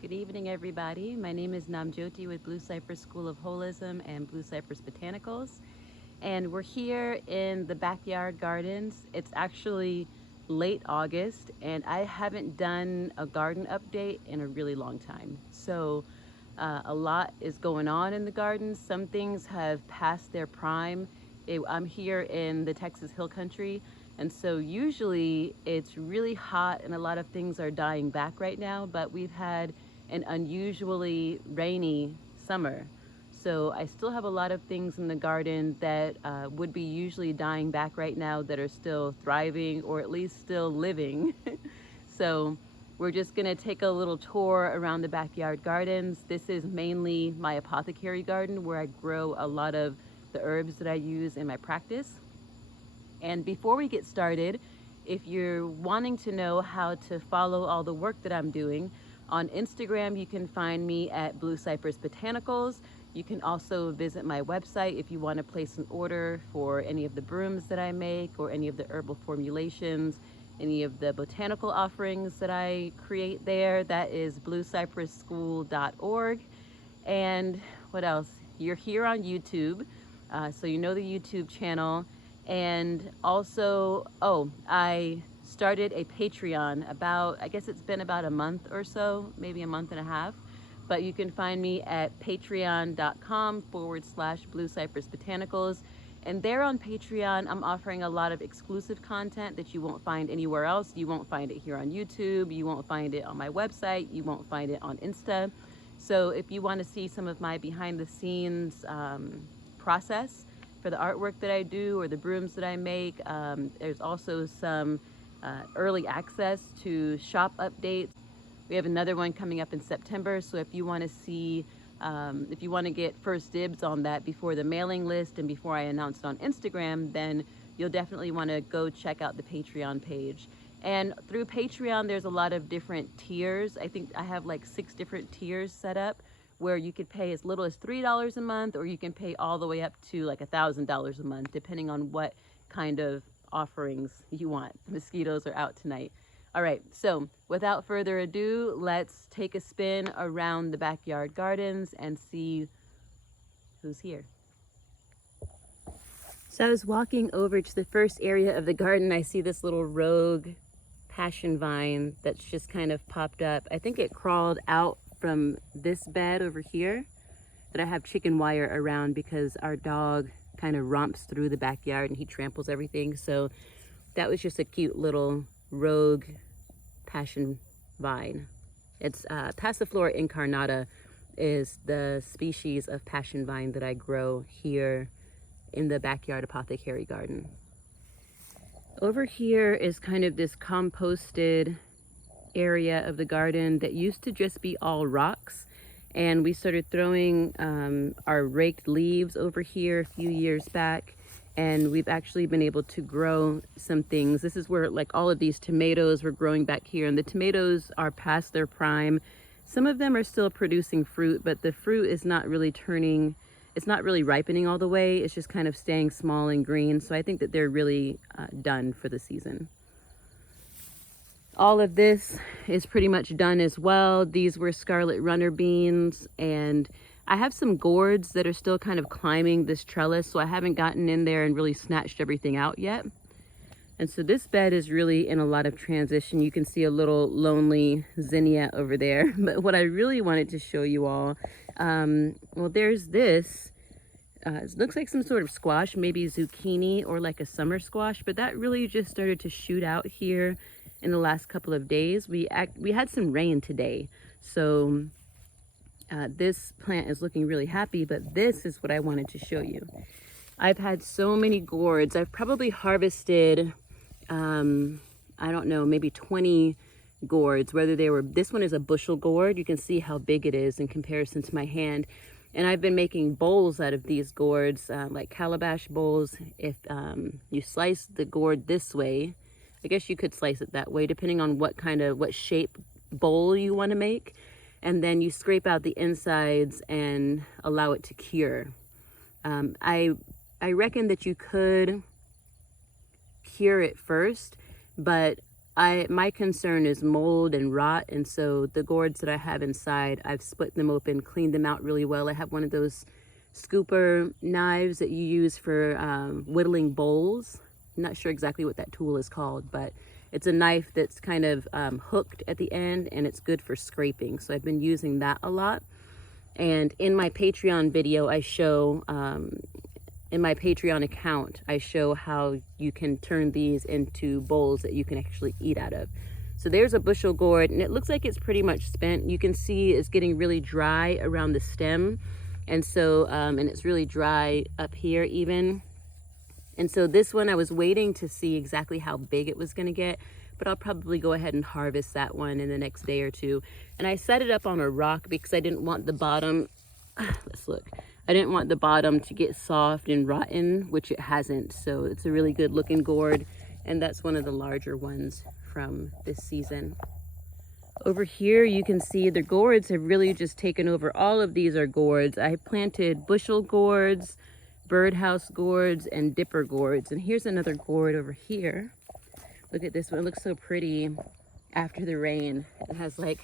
Good evening, everybody. My name is Joti with Blue Cypress School of Holism and Blue Cypress Botanicals. And we're here in the backyard gardens. It's actually late August, and I haven't done a garden update in a really long time. So a lot is going on in the garden. Some things have passed their prime. I'm here in the Texas Hill Country, and so usually it's really hot and a lot of things are dying back right now, but we've had an unusually rainy summer. So I still have a lot of things in the garden that would be usually dying back right now that are still thriving or at least still living. So we're just gonna take a little tour around the backyard gardens. This is mainly my apothecary garden where I grow a lot of the herbs that I use in my practice. And before we get started, if you're wanting to know how to follow all the work that I'm doing, on Instagram you can find me at Blue Cypress Botanicals. You can also visit my website if you want to place an order for any of the brooms that I make or any of the herbal formulations, any of the botanical offerings that I create there. That is bluecypressschool.org. And what else? You're here on YouTube, so you know the YouTube channel. And also, I started a Patreon about, I guess it's been about a month or so, maybe a month and a half. But you can find me at patreon.com/Blue Cypress Botanicals. And there on Patreon, I'm offering a lot of exclusive content that you won't find anywhere else. You won't find it here on YouTube. You won't find it on my website. You won't find it on Insta. So if you want to see some of my behind the scenes process for the artwork that I do or the brooms that I make, there's also some early access to shop updates. We have another one coming up in September, so if you want to see, if you want to get first dibs on that before the mailing list and before I announce it on Instagram, then you'll definitely want to go check out the Patreon page. And through Patreon, there's a lot of different tiers. I think I have like 6 different tiers set up where you could pay as little as $3 a month, or you can pay all the way up to like $1,000 a month, depending on what kind of offerings you want. The mosquitoes are out tonight. All right, so without further ado, let's take a spin around the backyard gardens and see who's here. So I was walking over to the first area of the garden. I see this little rogue passion vine that's just kind of popped up. I think it crawled out from this bed over here that I have chicken wire around because our dog kind of romps through the backyard and he tramples everything. So that was just a cute little rogue passion vine. It's Passiflora incarnata is the species of passion vine that I grow here in the backyard apothecary garden. Over here is kind of this composted area of the garden that used to just be all rocks, and we started throwing our raked leaves over here a few years back, and we've actually been able to grow some things. This is where like all of these tomatoes were growing back here, and the tomatoes are past their prime. Some of them are still producing fruit, but the fruit is not really turning, it's not really ripening all the way. It's just kind of staying small and green. So I think that they're really done for the season. All of this is pretty much done as well. These were scarlet runner beans, and I have some gourds that are still kind of climbing this trellis, so I haven't gotten in there and really snatched everything out yet. And so this bed is really in a lot of transition. You can see a little lonely zinnia over there. But what I really wanted to show you all, well, there's this. It looks like some sort of squash, maybe zucchini or like a summer squash, but that really just started to shoot out here in the last couple of days. We had some rain today, so this plant is looking really happy, but this is what I wanted to show you. I've had so many gourds. I've probably harvested, I don't know, maybe 20 gourds, whether they were, this one is a bushel gourd. You can see how big it is in comparison to my hand. And I've been making bowls out of these gourds, like calabash bowls. If you slice the gourd this way, I guess you could slice it that way, depending on what shape bowl you want to make. And then you scrape out the insides and allow it to cure. I reckon that you could cure it first, but My concern is mold and rot, and so the gourds that I have inside, I've split them open, cleaned them out really well. I have one of those scooper knives that you use for whittling bowls. I'm not sure exactly what that tool is called, but it's a knife that's kind of hooked at the end, and it's good for scraping. So I've been using that a lot. And in my Patreon video, I show, in my Patreon account, I show how you can turn these into bowls that you can actually eat out of. So there's a bushel gourd, and it looks like it's pretty much spent. You can see it's getting really dry around the stem. And so, and it's really dry up here even. And so this one, I was waiting to see exactly how big it was gonna get, but I'll probably go ahead and harvest that one in the next day or two. And I set it up on a rock because I didn't want the bottom, let's look. I didn't want the bottom to get soft and rotten, which it hasn't. So it's a really good looking gourd. And that's one of the larger ones from this season. Over here, you can see the gourds have really just taken over. All of these are gourds. I planted bushel gourds, birdhouse gourds, and dipper gourds. And here's another gourd over here. Look at this one, it looks so pretty after the rain. It has like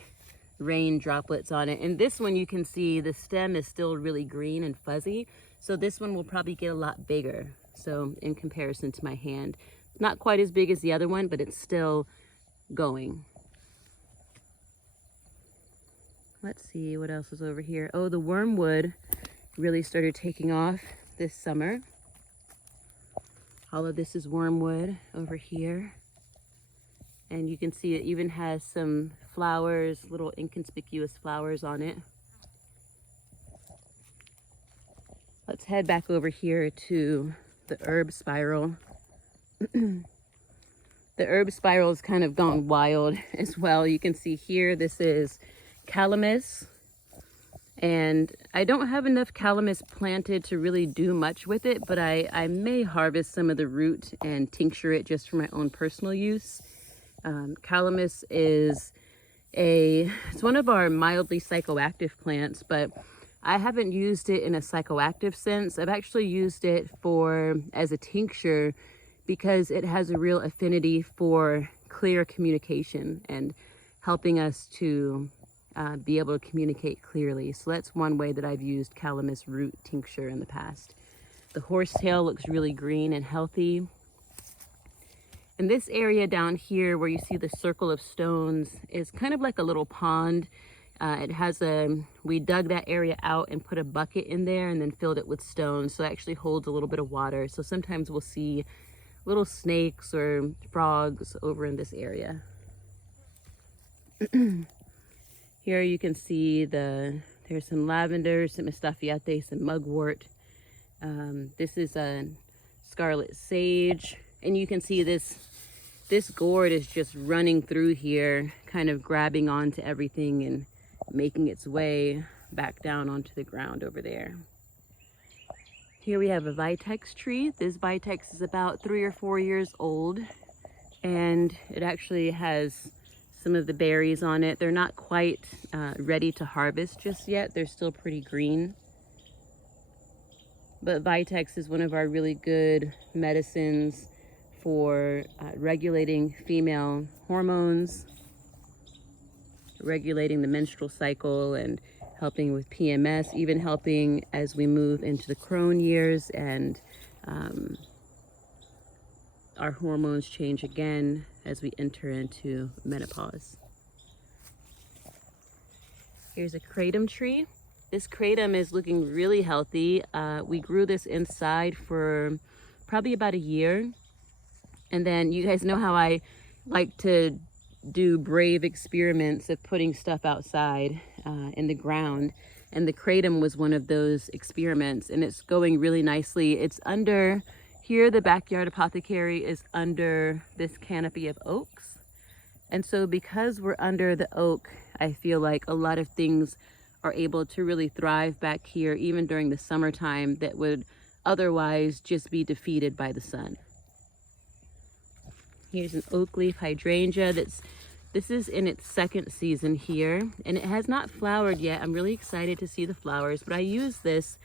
rain droplets on it. And this one, you can see the stem is still really green and fuzzy. So this one will probably get a lot bigger. So in comparison to my hand, it's not quite as big as the other one, but it's still going. Let's see what else is over here. Oh, the wormwood really started taking off this summer. All of this is wormwood over here. And you can see it even has some flowers, little inconspicuous flowers on it. Let's head back over here to the herb spiral. The herb spiral has kind of gone wild as well. You can see here, this is Calamus, and I don't have enough Calamus planted to really do much with it, but I may harvest some of the root and tincture it just for my own personal use. Calamus is it's one of our mildly psychoactive plants, but I haven't used it in a psychoactive sense. I've actually used it as a tincture because it has a real affinity for clear communication and helping us to be able to communicate clearly. So that's one way that I've used Calamus root tincture in the past. The horsetail looks really green and healthy. And this area down here where you see the circle of stones is kind of like a little pond. We dug that area out and put a bucket in there and then filled it with stones. So it actually holds a little bit of water. So sometimes we'll see little snakes or frogs over in this area. Here you can see there's some lavender, some estafillate, some mugwort. This is a Scarlet Sage. And you can see this gourd is just running through here, kind of grabbing onto everything and making its way back down onto the ground over there. Here we have a Vitex tree. This Vitex is about 3 or 4 years old, and it actually has some of the berries on it. They're not quite ready to harvest just yet. They're still pretty green. But Vitex is one of our really good medicines for regulating female hormones, regulating the menstrual cycle, and helping with PMS, even helping as we move into the crone years and our hormones change again as we enter into menopause. Here's a Kratom tree. This Kratom is looking really healthy. We grew this inside for probably about a year. And then you guys know how I like to do brave experiments of putting stuff outside in the ground. And the Kratom was one of those experiments, and it's going really nicely. It's under here, the backyard apothecary is under this canopy of oaks. And so because we're under the oak, I feel like a lot of things are able to really thrive back here, even during the summertime, that would otherwise just be defeated by the sun. Here's an oak leaf hydrangea this is in its second season here, and it has not flowered yet. I'm really excited to see the flowers, but I use this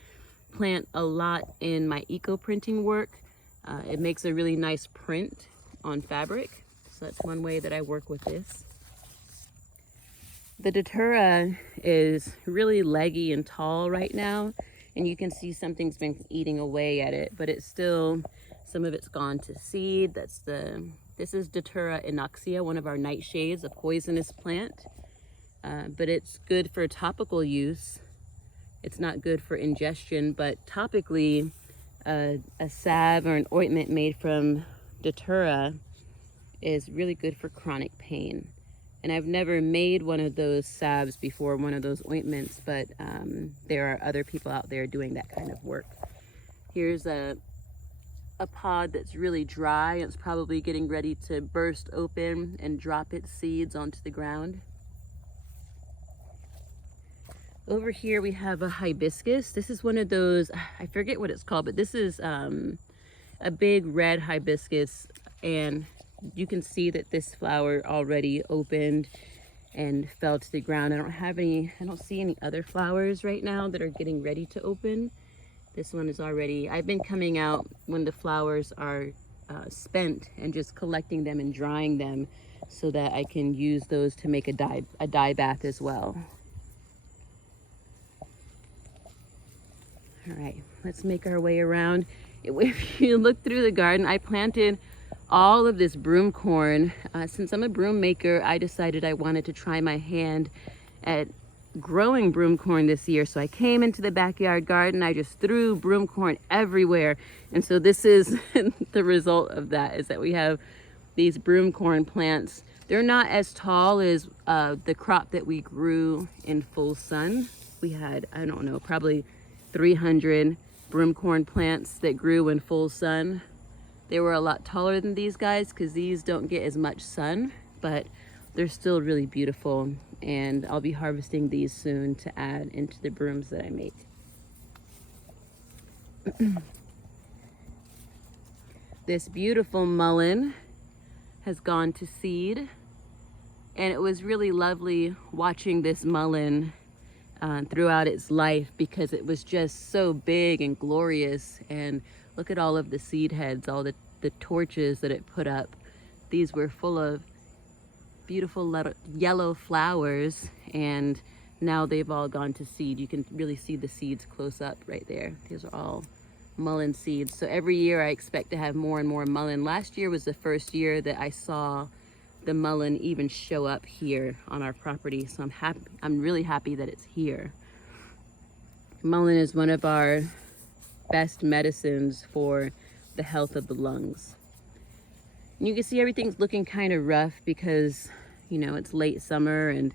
plant a lot in my eco printing work. It makes a really nice print on fabric. So that's one way that I work with this. The Datura is really leggy and tall right now, and you can see something's been eating away at it, but it's still, some of it's gone to seed. This is Deterra Inoxia, one of our nightshades, a poisonous plant, but it's good for topical use. It's not good for ingestion, but topically, a salve or an ointment made from Datura is really good for chronic pain. And I've never made one of those salves before, one of those ointments, but there are other people out there doing that kind of work. Here's a pod that's really dry. It's probably getting ready to burst open and drop its seeds onto the ground. Over here we have a hibiscus. This is one of those, I forget what it's called, but this is a big red hibiscus, and you can see that this flower already opened and fell to the ground. I don't see any other flowers right now that are getting ready to open. This one is already, I've been coming out when the flowers are spent and just collecting them and drying them so that I can use those to make a dye bath as well. All right, let's make our way around. If you look through the garden, I planted all of this broom corn. Since I'm a broom maker, I decided I wanted to try my hand at growing broom corn this year. So I came into the backyard garden, I just threw broom corn everywhere. And so this is the result of that, is that we have these broom corn plants. They're not as tall as the crop that we grew in full sun. We had, I don't know, probably 300 broom corn plants that grew in full sun. They were a lot taller than these guys because these don't get as much sun, but they're still really beautiful, and I'll be harvesting these soon to add into the brooms that I make. This beautiful mullen has gone to seed, and it was really lovely watching this mullen throughout its life, because it was just so big and glorious. And look at all of the seed heads, all the torches that it put up. These were full of beautiful yellow flowers, and now they've all gone to seed. You can really see the seeds close up right there. These are all mullen seeds. So every year I expect to have more and more mullen. Last year was the first year that I saw the mullen even show up here on our property. So I'm really happy that it's here. Mullen is one of our best medicines for the health of the lungs. And you can see everything's looking kind of rough because, you know, it's late summer and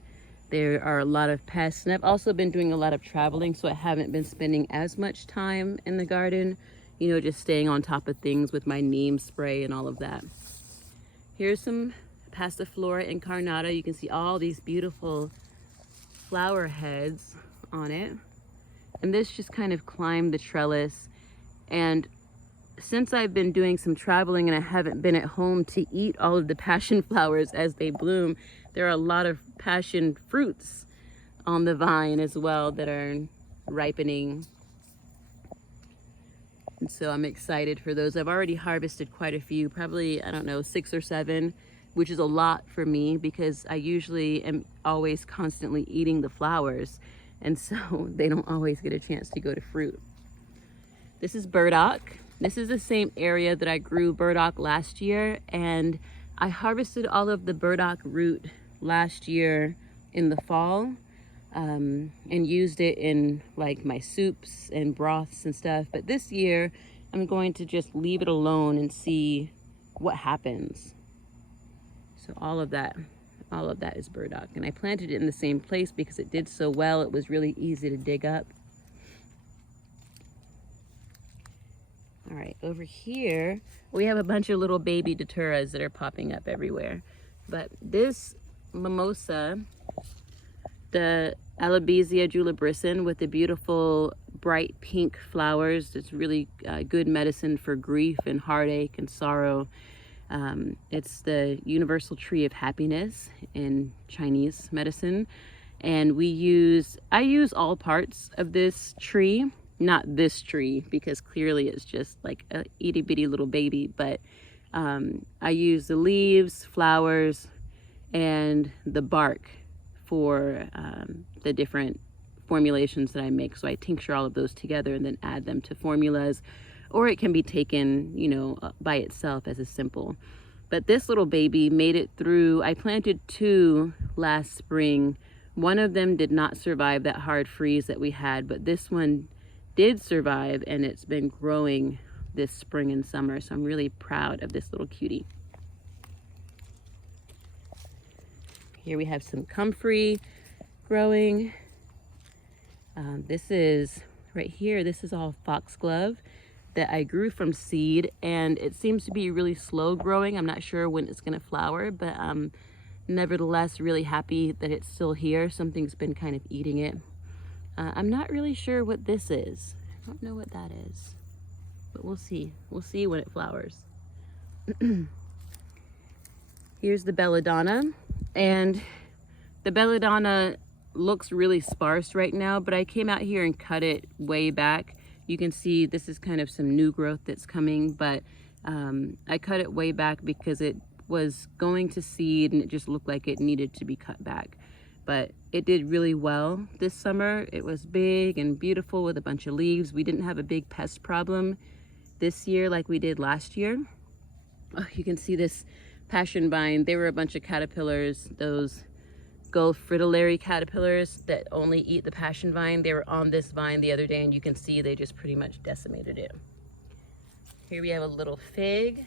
there are a lot of pests. And I've also been doing a lot of traveling, so I haven't been spending as much time in the garden, you know, just staying on top of things with my neem spray and all of that. Here's some Passiflora incarnata. You can see all these beautiful flower heads on it. And this just kind of climbed the trellis. And since I've been doing some traveling and I haven't been at home to eat all of the passion flowers as they bloom, there are a lot of passion fruits on the vine as well that are ripening. And so I'm excited for those. I've already harvested quite a few, probably, I don't know, 6 or 7, which is a lot for me because I usually am always constantly eating the flowers, and so they don't always get a chance to go to fruit. This is burdock. This is the same area that I grew burdock last year, and I harvested all of the burdock root last year in the fall and used it in like my soups and broths and stuff. But this year I'm going to just leave it alone and see what happens. So all of that is burdock, and I planted it in the same place because it did so well. It was really easy to dig up. All right, over here we have a bunch of little baby Daturas that are popping up everywhere. But this mimosa, the Alobesia julibrissin, with the beautiful bright pink flowers, it's really good medicine for grief and heartache and sorrow. It's the universal tree of happiness in Chinese medicine. And I use all parts of this tree. Not this tree, because clearly it's just like a itty bitty little baby, but I use the leaves, flowers, and the bark for the different formulations that I make. So I tincture all of those together and then add them to formulas, or it can be taken, you know, by itself as a simple. But this little baby made it through. I planted 2 last spring. One of them did not survive that hard freeze that we had, but this one did survive, and it's been growing this spring and summer. So I'm really proud of this little cutie. Here we have some comfrey growing. This is right here. This is all foxglove that I grew from seed, and it seems to be really slow growing. I'm not sure when it's gonna flower, but nevertheless really happy that it's still here. Something's been kind of eating it. I'm not really sure what this is. I don't know what that is, but we'll see. We'll see when it flowers. Here's the Belladonna, and the Belladonna looks really sparse right now, but I came out here and cut it way back. You can see this is kind of some new growth that's coming, but I cut it way back because it was going to seed and it just looked like it needed to be cut back. But it did really well this summer. It was big and beautiful with a bunch of leaves. We didn't have a big pest problem this year like we did last year. Oh, you can see this passion vine. They were a bunch of caterpillars, those Fritillary caterpillars that only eat the passion vine. They were on this vine the other day, and you can see they just pretty much decimated it. Here we have a little fig.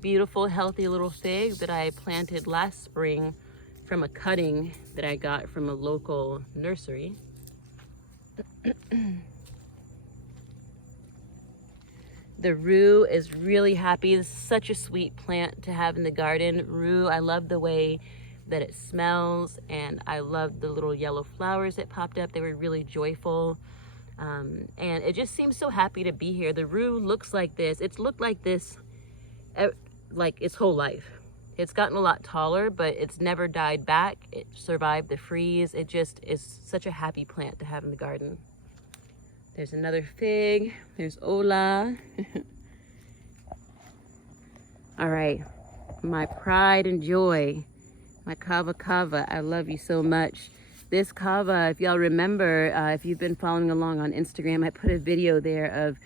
Beautiful, healthy little fig that I planted last spring from a cutting that I got from a local nursery. The rue is really happy. This is such a sweet plant to have in the garden. Rue, I love the way that it smells, and I love the little yellow flowers that popped up. They were really joyful, and it just seems so happy to be here. The rue looks like this. It's looked like this like its whole life. It's gotten a lot taller, but it's never died back. It survived the freeze. It just is such a happy plant to have in the garden. There's another fig. There's Ola. All right, my pride and joy. My kava, I love you so much. This kava, if y'all remember, if you've been following along on Instagram, I put a video there of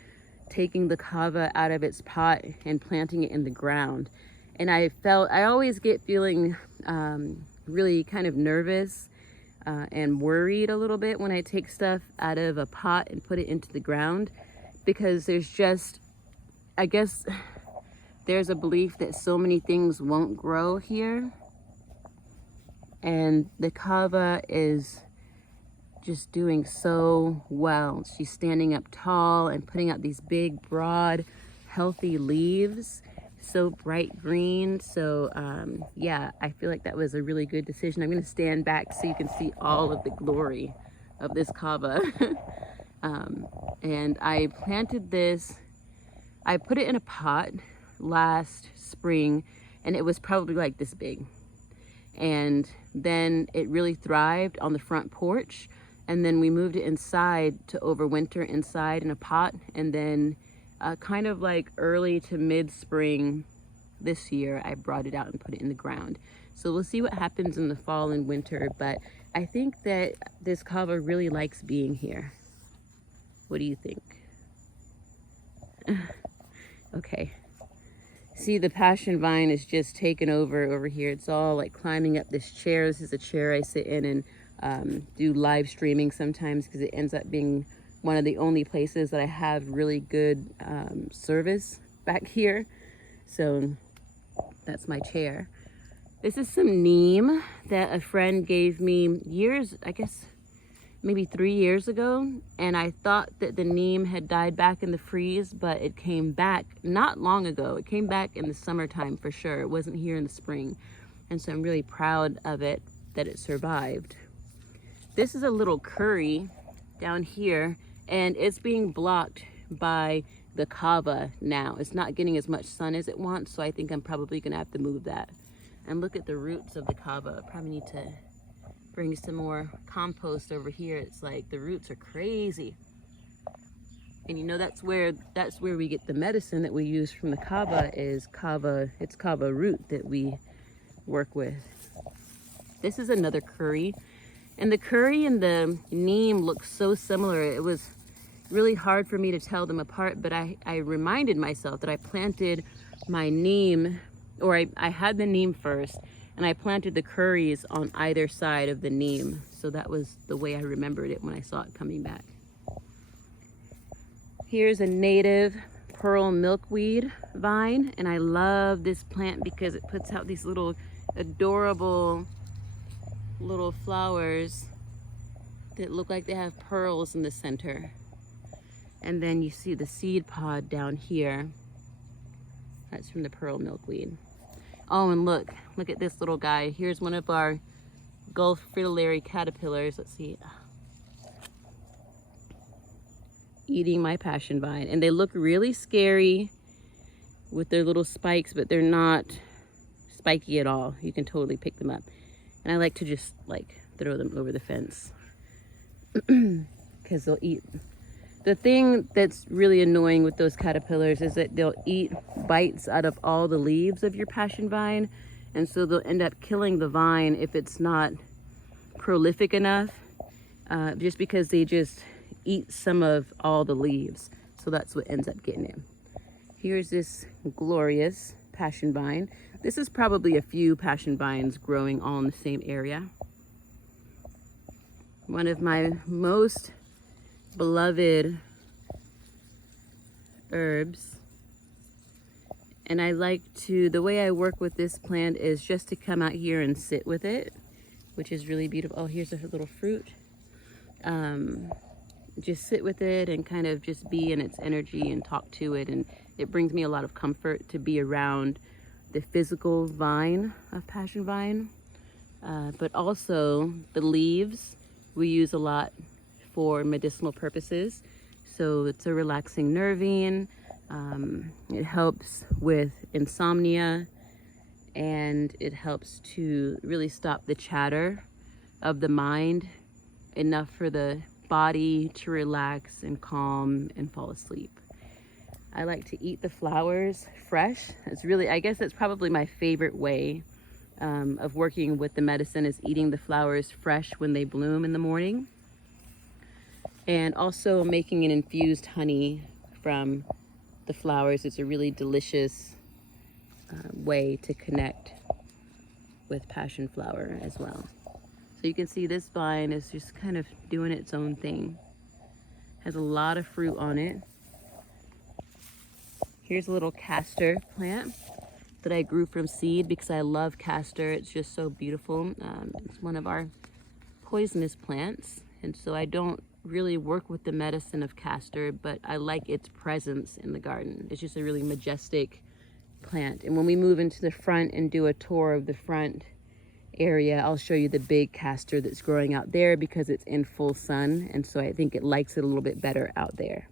taking the kava out of its pot and planting it in the ground. And I always get feeling really kind of nervous and worried a little bit when I take stuff out of a pot and put it into the ground, because there's just, I guess, there's a belief that so many things won't grow here. And the kava is just doing so well. She's standing up tall and putting out these big, broad, healthy leaves, so bright green. So yeah, I feel like that was a really good decision. I'm gonna stand back so you can see all of the glory of this kava. And I planted this, I put it in a pot last spring, and it was probably like this big. And then it really thrived on the front porch, and then we moved it inside to overwinter inside in a pot, and then kind of like early to mid-spring this year I brought it out and put it in the ground. So we'll see what happens in the fall and winter, but I think that this kava really likes being here. What do you think? Okay. See, the passion vine is just taken over here. It's all like climbing up this chair. This is a chair I sit in and do live streaming sometimes, because it ends up being one of the only places that I have really good service back here. So that's my chair. This is some neem that a friend gave me years, I guess maybe 3 years ago, and I thought that the neem had died back in the freeze, but it came back not long ago. It came back in the summertime for sure. It wasn't here in the spring, and so I'm really proud of it that it survived. This is a little curry down here, and it's being blocked by the kava now. It's not getting as much sun as it wants, so I think I'm probably gonna have to move that. And look at the roots of the kava. I probably need to bring some more compost over here. It's like the roots are crazy. And you know, that's where we get the medicine that we use from the kava. Is kava, it's kava root that we work with. This is another curry, and the curry and the neem look so similar. It was really hard for me to tell them apart, but I reminded myself that I planted my neem, or I had the neem first, and I planted the curries on either side of the neem. So that was the way I remembered it when I saw it coming back. Here's a native pearl milkweed vine, and I love this plant because it puts out these little adorable little flowers that look like they have pearls in the center. And then you see the seed pod down here. That's from the pearl milkweed. Oh, and look at this little guy. Here's one of our Gulf Fritillary caterpillars. Let's see. Eating my passion vine. And they look really scary with their little spikes, but they're not spiky at all. You can totally pick them up. And I like to just like throw them over the fence because they'll eat. The thing that's really annoying with those caterpillars is that they'll eat bites out of all the leaves of your passion vine, and so they'll end up killing the vine if it's not prolific enough, just because they just eat some of all the leaves. So that's what ends up getting it. Here's this glorious passion vine. This is probably a few passion vines growing all in the same area. One of my most beloved herbs, and I like to, the way I work with this plant is just to come out here and sit with it, which is really beautiful. Oh, here's a little fruit. Just sit with it and kind of just be in its energy and talk to it, and it brings me a lot of comfort to be around the physical vine of passion vine, but also the leaves we use a lot for medicinal purposes. So it's a relaxing nervine. It helps with insomnia, and it helps to really stop the chatter of the mind, enough for the body to relax and calm and fall asleep. I like to eat the flowers fresh. It's really, I guess that's probably my favorite way of working with the medicine, is eating the flowers fresh when they bloom in the morning. And also making an infused honey from the flowers. It's a really delicious way to connect with passion flower as well. So you can see this vine is just kind of doing its own thing. Has a lot of fruit on it. Here's a little castor plant that I grew from seed because I love castor. It's just so beautiful. It's one of our poisonous plants, and so I don't really work with the medicine of castor, but I like its presence in the garden. It's just a really majestic plant. And when we move into the front and do a tour of the front area, I'll show you the big castor that's growing out there because it's in full sun, and so I think it likes it a little bit better out there.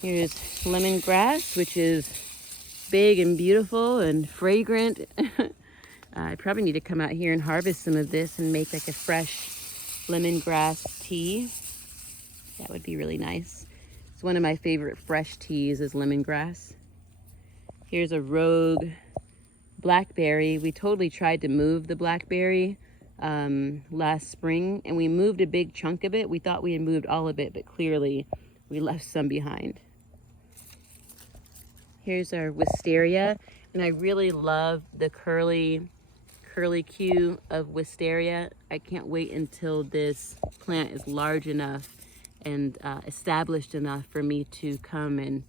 Here's lemongrass, which is big and beautiful and fragrant. I probably need to come out here and harvest some of this and make like a fresh lemongrass tea. That would be really nice. It's one of my favorite fresh teas is lemongrass. Here's a rogue blackberry. We totally tried to move the blackberry last spring, and we moved a big chunk of it. We thought we had moved all of it, but clearly we left some behind. Here's our wisteria, and I really love the curly Q of wisteria. I can't wait until this plant is large enough and established enough for me to come and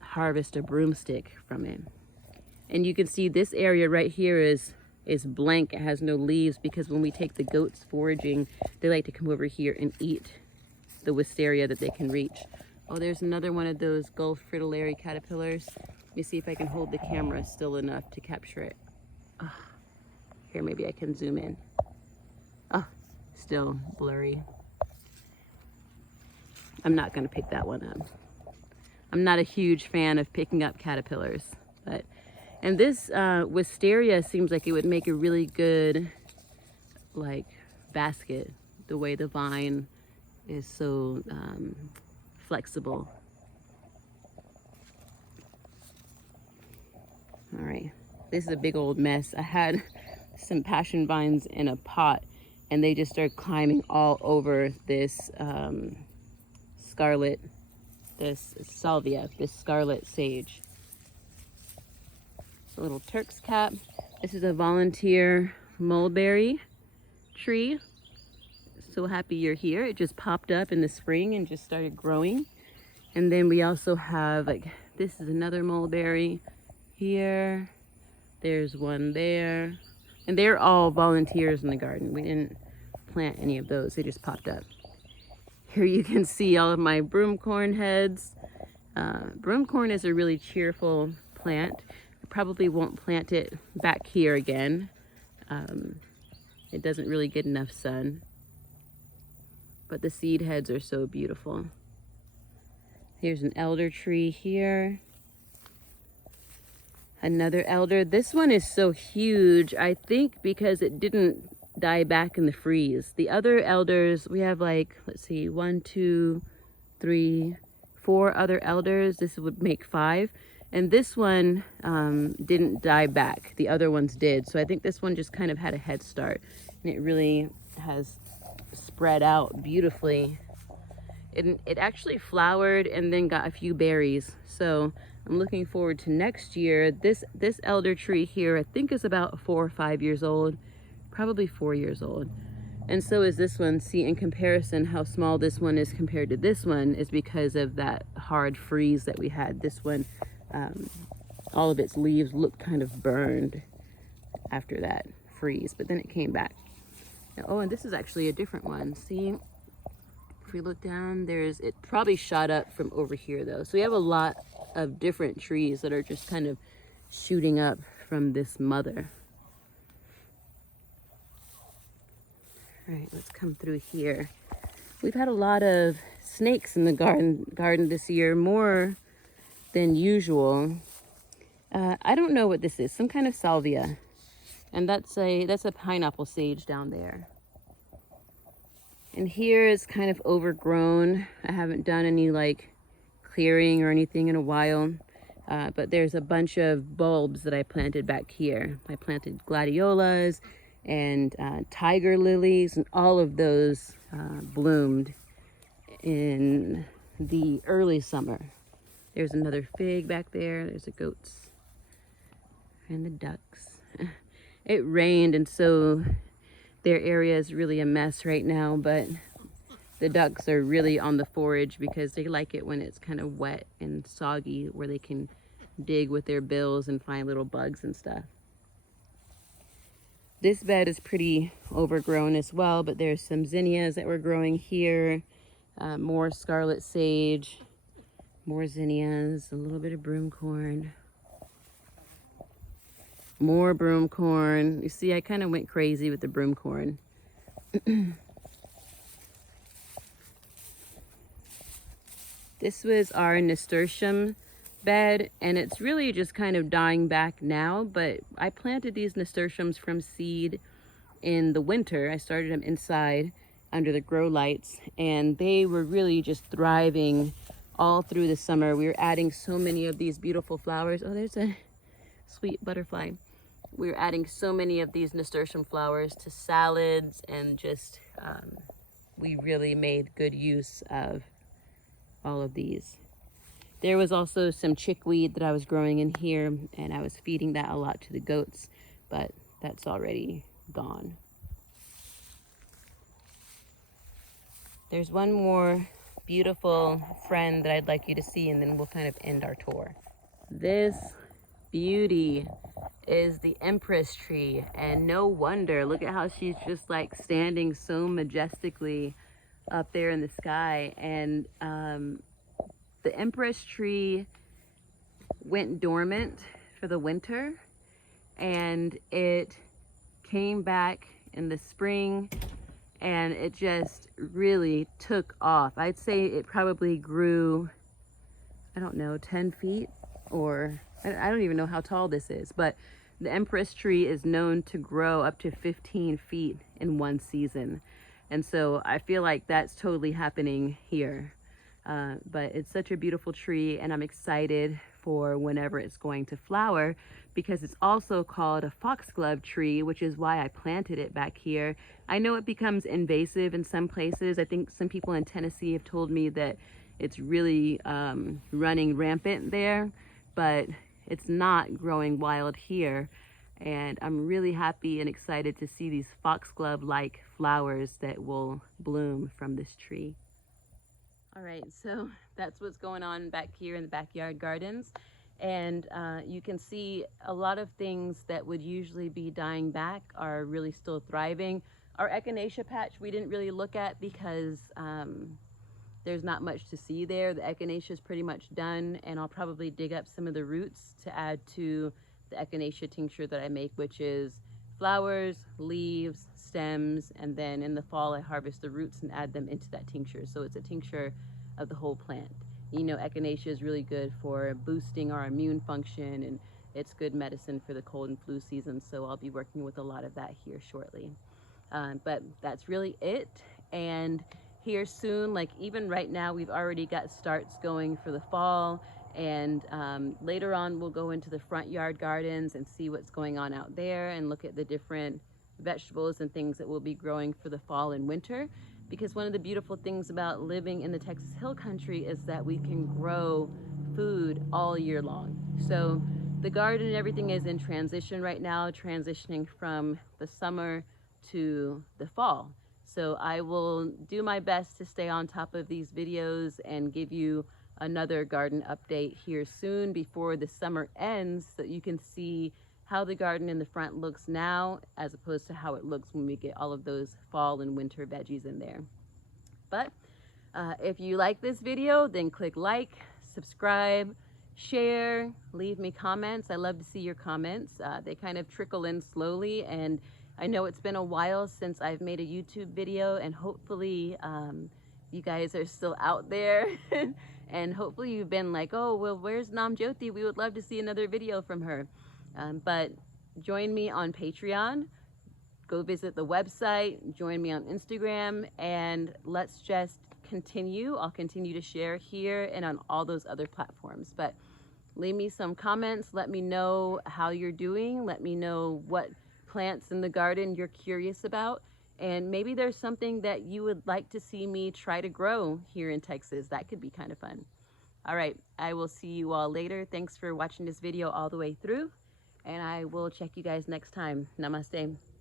harvest a broomstick from it. And you can see this area right here is blank. It has no leaves because when we take the goats foraging, they like to come over here and eat the wisteria that they can reach. Oh, there's another one of those Gulf Fritillary caterpillars. Let me see if I can hold the camera still enough to capture it. Oh, here, maybe I can zoom in. Oh, still blurry. I'm not gonna pick that one up. I'm not a huge fan of picking up caterpillars, but, and this wisteria seems like it would make a really good like basket, the way the vine is so flexible. All right, this is a big old mess. I had some passion vines in a pot and they just started climbing all over this salvia, this Scarlet Sage. A little Turk's cap. This is a volunteer mulberry tree. So happy you're here. It just popped up in the spring and just started growing. And then we also have, like, this is another mulberry here. There's one there. And they're all volunteers in the garden. We didn't plant any of those. They just popped up. Here you can see all of my broomcorn heads. Broomcorn is a really cheerful plant. I probably won't plant it back here again. It doesn't really get enough sun. But the seed heads are so beautiful. Here's an elder tree here. Another elder. This one is so huge, I think because it didn't die back in the freeze. The other elders, we have like, let's see, 1, 2, 3, 4 other elders. This would make 5. And this one didn't die back. The other ones did. So I think this one just kind of had a head start. And it really has spread out beautifully. It actually flowered and then got a few berries. So I'm looking forward to next year. This elder tree here, I think is about 4 or 5 years old, probably 4 years old. And so is this one. See, in comparison, how small this one is compared to this one is because of that hard freeze that we had. This one, all of its leaves looked kind of burned after that freeze, but then it came back. Oh, and this is actually a different one. See, if we look down, it probably shot up from over here though. So we have a lot of different trees that are just kind of shooting up from this mother. All right, let's come through here. We've had a lot of snakes in the garden this year, more than usual. I don't know what this is, some kind of salvia. And that's a pineapple sage down there. And here is kind of overgrown. I haven't done any like clearing or anything in a while. But there's a bunch of bulbs that I planted back here. I planted gladiolas and tiger lilies, and all of those bloomed in the early summer. There's another fig back there. There's the goats and the ducks. It rained, and so their area is really a mess right now, but the ducks are really on the forage because they like it when it's kind of wet and soggy, where they can dig with their bills and find little bugs and stuff. This bed is pretty overgrown as well, but there's some zinnias that were growing here, more scarlet sage, more zinnias, a little bit of broomcorn. More broomcorn. You see, I kind of went crazy with the broomcorn. This was our nasturtium bed, and it's really just kind of dying back now, but I planted these nasturtiums from seed in the winter. I started them inside under the grow lights, and they were really just thriving all through the summer. We were adding so many of these beautiful flowers. Oh, there's a sweet butterfly. We were adding so many of these nasturtium flowers to salads, and just we really made good use of all of these. There was also some chickweed that I was growing in here, and I was feeding that a lot to the goats, but that's already gone. There's one more beautiful friend that I'd like you to see, and then we'll kind of end our tour. This beauty is the Empress Tree, and no wonder. Look at how she's just like standing so majestically up there in the sky. And the Empress Tree went dormant for the winter, and it came back in the spring, and it just really took off. I'd say it probably grew, I don't know, 10 feet, or I don't even know how tall this is, but the Empress Tree is known to grow up to 15 feet in one season. And so I feel like that's totally happening here. But it's such a beautiful tree, and I'm excited for whenever it's going to flower, because it's also called a foxglove tree, which is why I planted it back here. I know it becomes invasive in some places. I think some people in Tennessee have told me that it's really running rampant there, but it's not growing wild here. And I'm really happy and excited to see these foxglove-like flowers that will bloom from this tree. All right, so that's what's going on back here in the backyard gardens. And you can see a lot of things that would usually be dying back are really still thriving. Our Echinacea patch we didn't really look at because there's not much to see there. The Echinacea is pretty much done, and I'll probably dig up some of the roots to add to the Echinacea tincture that I make, which is flowers, leaves, stems, and then in the fall I harvest the roots and add them into that tincture. So it's a tincture of the whole plant. You know, Echinacea is really good for boosting our immune function, and it's good medicine for the cold and flu season, so I'll be working with a lot of that here shortly. But that's really it. And here soon, like even right now, we've already got starts going for the fall, and later on we'll go into the front yard gardens and see what's going on out there and look at the different vegetables and things that will be growing for the fall and winter. Because one of the beautiful things about living in the Texas Hill Country is that we can grow food all year long. So the garden and everything is in transition right now, transitioning from the summer to the fall. So I will do my best to stay on top of these videos and give you another garden update here soon before the summer ends, so that you can see how the garden in the front looks now as opposed to how it looks when we get all of those fall and winter veggies in there. But if you like this video, then click like, subscribe, share, leave me comments. I love to see your comments. They kind of trickle in slowly, and I know it's been a while since I've made a YouTube video, and hopefully you guys are still out there and hopefully you've been like, oh, well, where's Nam Joti? We would love to see another video from her. But join me on Patreon, go visit the website, join me on Instagram, and let's just continue. I'll continue to share here and on all those other platforms. But leave me some comments, let me know how you're doing, let me know what plants in the garden you're curious about, and maybe there's something that you would like to see me try to grow here in Texas. That could be kind of fun. All right, I will see you all later. Thanks for watching this video all the way through, and I will check you guys next time. Namaste.